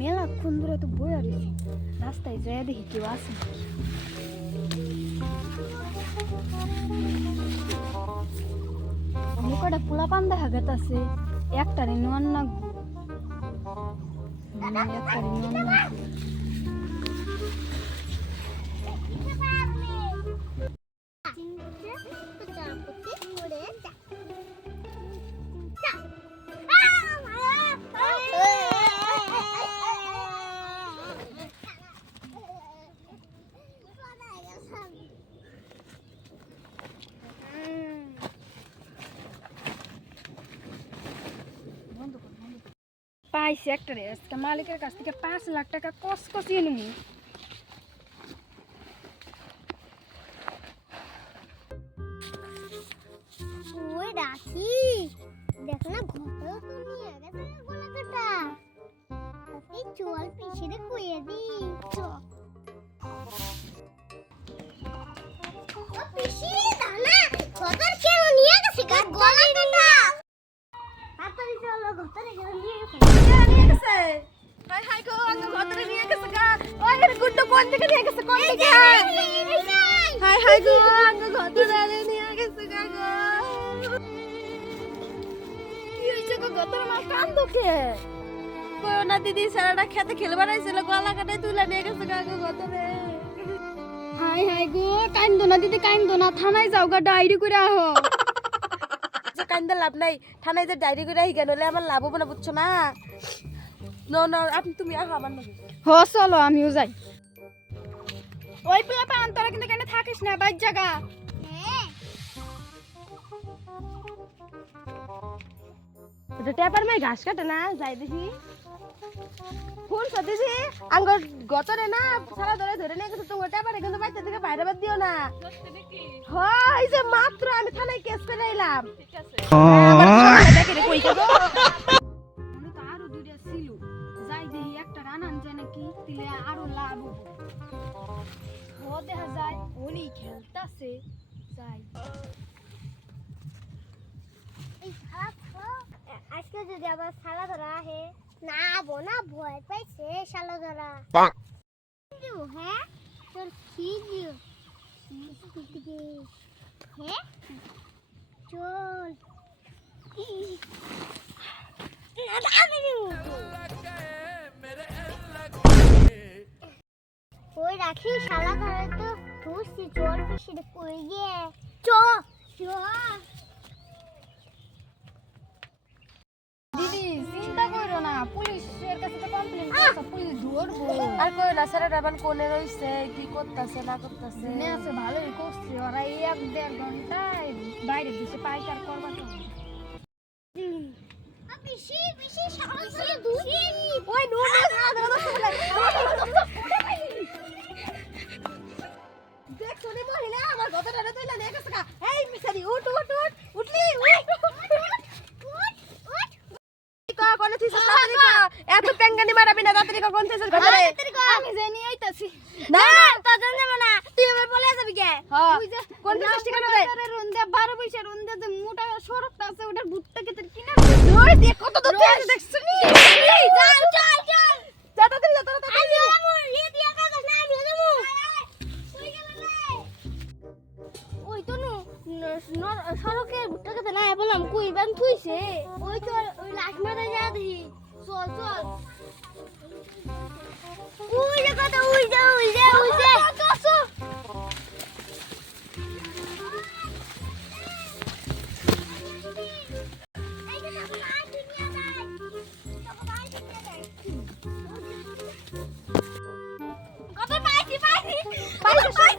মেলাক্ষণ ধরে তো বইয়া রয়েছি, রাস্তায় যায় দেখি কেউ আছে নাকি। কটা পোলা পান দেখা গেছে, একটারে নোয়ান না একটারে নোয়ান না। পাইছি একটা রে, আজকে মালিকের কাছ থেকে 5 লাখ টাকা কসকসিয়ে নিবি। ওই রাখি দেখো না, ঘটও তো নিয়ে গেছে গোলা কাটা। এই চল পিছিয়ে কইয়ে দি চল। ও পিছি দানা ঘটর কেন নিয়ে গেছে গোলা কাটা। তাড়াতাড়ি চলো, ঘটর কেন নিয়ে গেছে। নিয়ে গেছে, হাই হাই গো, আঙ্গ ঘটরে নিয়ে গেছে গা। ওই এর গুড্ডু কোন থেকে নিয়ে গেছে, কোন থেকে? হাই হাই গো, আঙ্গ ঘটরে নিয়ে গেছে গা গো। কি হইছে গো, ঘটর মা কান্দো কে? করোনা দিদি সারাটা খেতে খেলবার আইছিল, গলা কাটাই তুলে নিয়ে গেছে গা গো ঘটরে। হাই হাই গো, কান্দো না দিদি, কান্দো না, থানায় যাও গা, ডায়েরি করে আহো। যে কান্দা লাভ নাই, থানায় যে ডায়েরি করে আহি কেন, আমার লাভ হবে না, বুঝছো না? নো নো, আপনি তুমি আহো আমার নাকি। হো চলো, আমিও যাই। ওই পোলা পান তোরা কিন্তু কেন থাকিস না, বাইর জায়গা। এটা টেপার মাই ঘাস কাটে না, যাই দেখি। ফোন সদিছি আঙ্গ গতরে না সারা ধরে ধরে নিয়ে গেছে, তোমার টেপারে কিন্তু বাইরে থেকে বাইরে বাদ দিও না। হয় যে মাত্র আমি থানায় কেস করে এলাম। ঠিক আছে, দেখে রে কই গেল। আরো দুইটা ছিল, যাই দেখি একটা রানান যায় নাকি, দিলে আরো লাভ হবে। ও দেখা যায় ওলি খেলতাছে, যাই। আজকে যদি আবার শালা ধরা আহে না, বোনা ভয় পাইছে শালা ধরা। হ্যাঁ তোর কি দিও হ্যাঁ চল। ওই রাখি শালা ধরে তো ধরছি, চল পিছিয়ে কই গিয়ে চ চ। দিদি চিন্তা করো না, পুলিশের কাছে তো কমপ্লেইন করছে, পুলিশ ধরবো। আর কই না স্যার, রাবান কোনে রইছে, কি করতেছে না করতেছে। নে আছে, ভালোই করছে ওরা, 1-1.5 ঘন্টায় বাইরে দিছে পাইকার করবা তো। পিছি পিছি শালা ধরে ধরছি। ওই নো না ধরো শুনে দেখ, শুনে মহিলা আমার গতটা তুইলা নিয়ে গেছে গা। এই মিছারি, উঠ উঠ উঠ, উঠলি কোন থিস তাড়াতাড়ি কর, এত পেঙ্গানি মারাবি না, তাড়াতাড়ি কর, কোন থিস ঘরে আমি জানি আইতাছি। না তা জানবে না, তুই এবার বলে যাবি কে? ওই যে কোন থিস ঠিকানা দে, আরে রন্দে 12 পয়সা রন্দে যে মোটা সরকটা আছে, ওটার ভুট্টা কেটে কিনা ওই দেখ কত দূর থেকে দেখছনি। চল চল চল, যা তাড়াতাড়ি যা, তাড়াতাড়ি আমি যাবো, রে দিয়া কাজ না, আমি যাবো। তুই গেলে না ওই তো সড়কের ভুট্টা কেটে না বললাম, কই বান থুইছে। ওই তো ওই লাশ মারা যা দেখি, চল চল। ওই যে কথা, ওই যে ওই যে ওই যে কত পাইছি পাইছি পাইছি